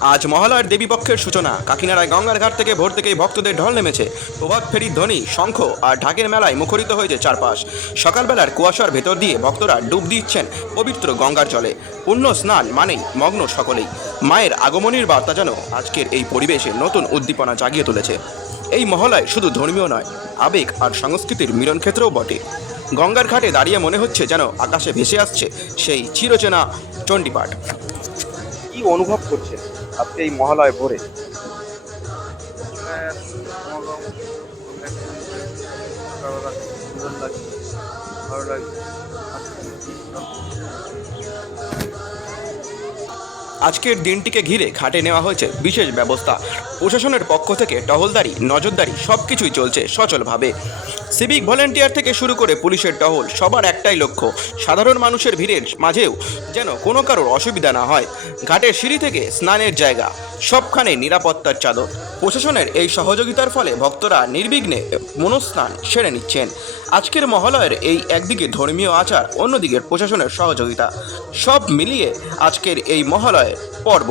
আজ মহালয়ার দেবীপক্ষের সূচনা। কাকিনাড়ায় গঙ্গার ঘাট থেকে ভোর থেকেই ভক্তদের ঢল নেমেছে। প্রভাত ফেরির ধ্বনি, শঙ্খ আর ঢাকের মেলায় মুখরিত হয়েছে চারপাশ। সকালবেলার কুয়াশার ভেতর দিয়ে ভক্তরা ডুব দিচ্ছেন পবিত্র গঙ্গার জলে। পুণ্য স্নান মানেই মগ্ন সকলেই। মায়ের আগমনীর বার্তা যেন আজকের এই পরিবেশে নতুন উদ্দীপনা জাগিয়ে তুলেছে। এই মহালয় শুধু ধর্মীয় নয়, আবেগ আর সংস্কৃতির মিলনক্ষেত্রও বটে। গঙ্গার ঘাটে দাঁড়িয়ে মনে হচ্ছে যেন আকাশে ভেসে আসছে সেই চিরচেনা চণ্ডীপাঠ। কি অনুভব করছেন আজকে এই মহালয় ভোরে? সমাগম সকালবেলা সুন্দর লাগছে, ভালো লাগছে। আজকের দিনটিকে ঘিরে ঘাটে নেওয়া হয়েছে বিশেষ ব্যবস্থা। প্রশাসনের পক্ষ থেকে টহলদারি, নজরদারি সব কিছুই চলছে সচলভাবে। সিভিক ভলেন্টিয়ার থেকে শুরু করে পুলিশের টহল, সবার একটাই লক্ষ্য, সাধারণ মানুষের ভিড়ের মাঝেও যেন কোনো কারোর অসুবিধা না হয়। ঘাটের সিঁড়ি থেকে স্নানের জায়গা, সবখানে নিরাপত্তার চাদর। প্রশাসনের এই সহযোগিতার ফলে ভক্তরা নির্বিঘ্নে মনস্নান সেরে নিচ্ছেন। আজকের মহালয়ের এই একদিকে ধর্মীয় আচার, অন্যদিকে প্রশাসনের সহযোগিতা, সব মিলিয়ে আজকের এই মহালয়ের পর্ব।